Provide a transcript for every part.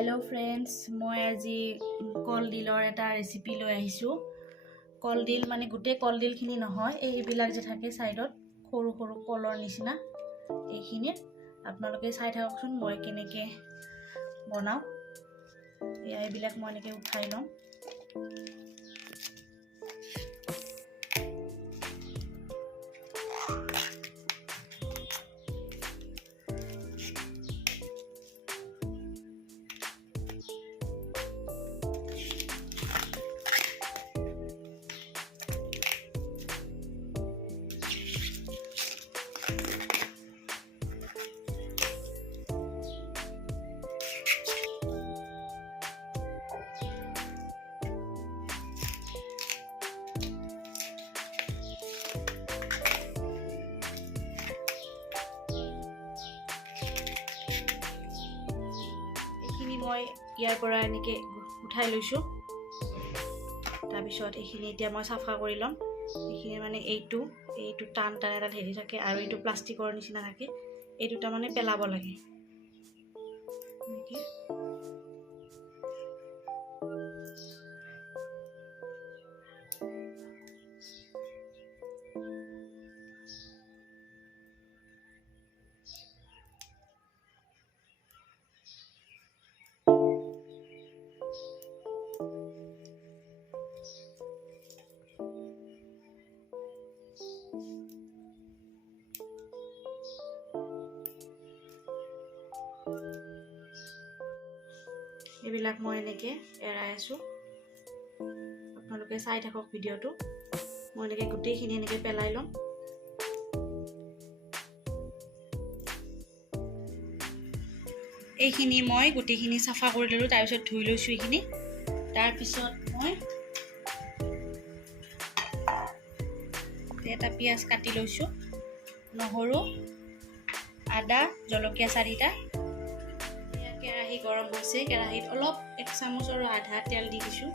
Hello friends मैं आज कलडिलर एटा recipe লৈ আহিছো। कलडिल माने गुटे कलडिल खिनि নহয় এইবিলাক যে থাকে সাইডত সৰু সৰু কলৰ নিচিনা এইখিনি আপোনালোকে চাই থাককচোন মই কেনেকে বনাও। এইবিলাক মই এনেকে উঠাই লম। মই ইয়াৰ পৰা এনেকে উঠাই লৈছো। তাৰ পিছত এইখিনি এতিয়া মই সাফা কৰি লম। এইখিনি মানে এইটো টান টান এটা হেৰি থাকে আৰু এইটো প্লাষ্টিকৰ নিচিনা থাকে। এই দুটা মানে পেলাব লাগে। এইবিলাক মই এনেকে এৰাই আছো। আপোনালোকে চাই থাকক ভিডিওটো। মই এনেকে গুটেইখিনি এনেকে পেলাই লম। এইখিনি মই গুটেইখিনি সাফা কৰি ললো। তাৰ পিছত ধুই লৈছো এইখিনি। তাৰ পিছত মই এটা পিয়াজ কাটি লৈছো, নহৰু, আদা, জলকীয়া 4টা। কেৰাহী গৰম হৈছে। কেৰাহীত অলপ 1 চামুচৰ আধা তেল দি দিছো।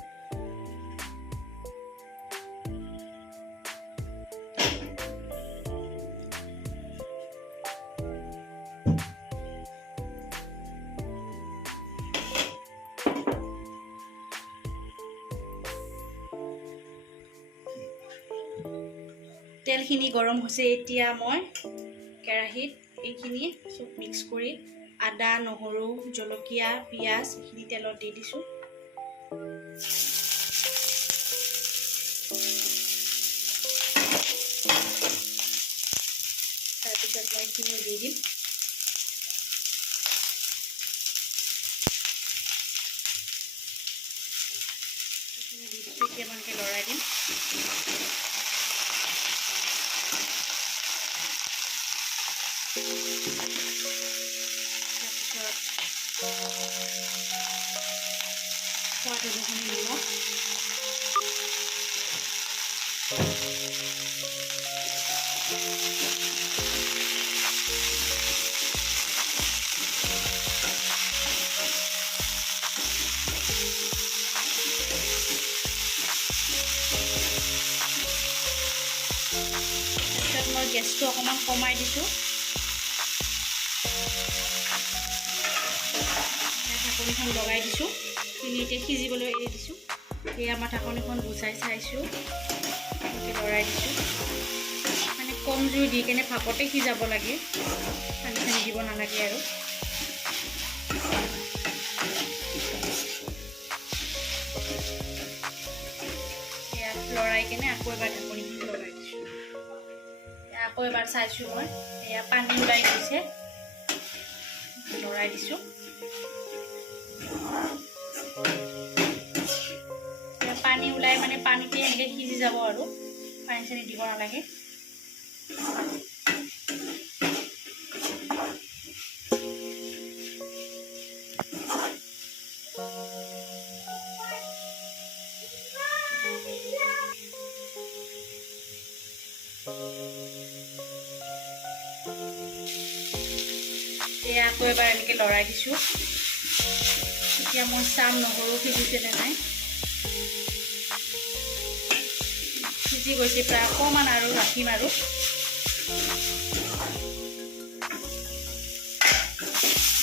তেলখিনি গৰম হৈছে। এতিয়া মই কেৰাহীত এইখিনি সব মিক্স কৰি আদা, নহৰু, জলকীয়া, পিয়াজ এইখিনি তেলত দি দিছো। তাৰপিছত মই এইখিনি দি দিম। এতিয়া মানে লৰাই দিম। সোৱাদ অনুসৰি নিমখ, তাৰপিছত মই গেছটো অকণমান কমাই দিছোঁ। ঢাকনিখন লগাই দিছোঁ। এইখিনি এতিয়া সিজিবলৈ এৰি দিছোঁ। এয়া মই ঢাকনিখন গুচাই চাইছোঁ। এনেকৈ লৰাই দিছোঁ। মানে কম জুই দি কেনে ভাপতে সিজাব লাগে। পানী চানি দিব নালাগে আৰু। এয়া লৰাই কেনে আকৌ এবাৰ ঢাকনিখন লগাই দিছোঁ। আকৌ এবাৰ চাইছোঁ মই। এয়া পানী ওলাই গৈছে। লৰাই দিছোঁ। পানী ওলাই মানে পানীতে এনেকে সিজি যাব আৰু পানী চানি দিব নালাগে। আকৌ এবাৰ এনেকে লৰাই দিছোঁ। এতিয়া মই চাম নহৰু সিজিছে নে নাই। সিজি গৈছে প্ৰায়। অকণমান আৰু ৰাখিম আৰু।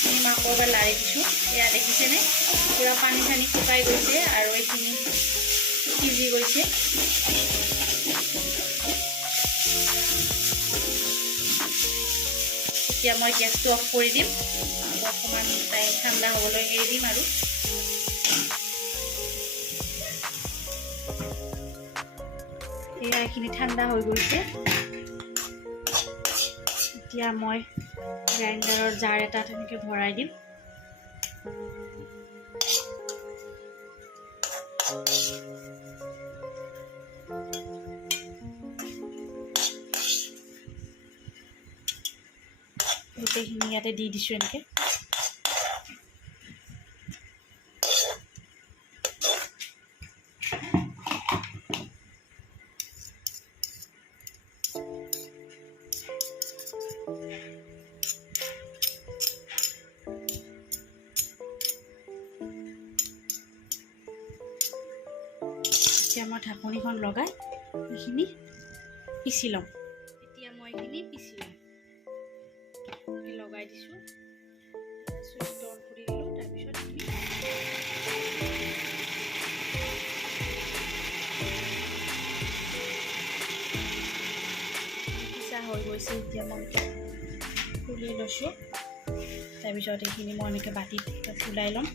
নিমখ আকৌ এবাৰ লাৰি দিছোঁ। এয়া দেখিছেনে পূৰা পানী চানী শুকাই গৈছে আৰু এইখিনি সিজি গৈছে। এতিয়া মই গেছটো অফ কৰি দিম, অকণমান টাইম ঠাণ্ডা হ'বলৈ এৰি দিম আৰু এয়া এইখিনি ঠাণ্ডা হৈ গৈছে। এতিয়া মই গ্ৰাইণ্ডাৰৰ জাৰ এটাত এনেকৈ ভৰাই দিম। গোটেইখিনি ইয়াতে দি দিছোঁ এনেকৈ। এতিয়া মই ঢাকনিখন লগাই এইখিনি পিচি ল'ম। এতিয়া মই এইখিনি পিচি ল'ম, লগাই দিছোঁ, চুইচটো অন কৰি দিলোঁ। তাৰপিছত পিচা হৈ গৈছে। এতিয়া মই খুলি লৈছোঁ। তাৰপিছত এইখিনি মই এনেকৈ বাতিত ওলাই ল'ম।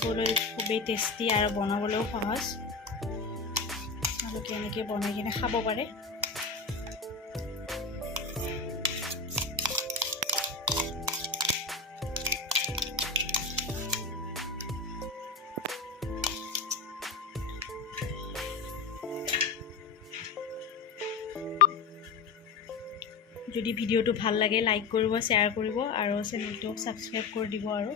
খাবলৈ খুবেই টেষ্টি আৰু বনাবলৈও সহজ। আপোনালোকে এনেকৈ বনাই কিনে খাব পাৰে। যদি ভিডিঅ'টো ভাল লাগে লাইক কৰিব, শ্বেয়াৰ কৰিব আৰু চেনেলটো ছাবস্ক্ৰাইব কৰি দিব আৰু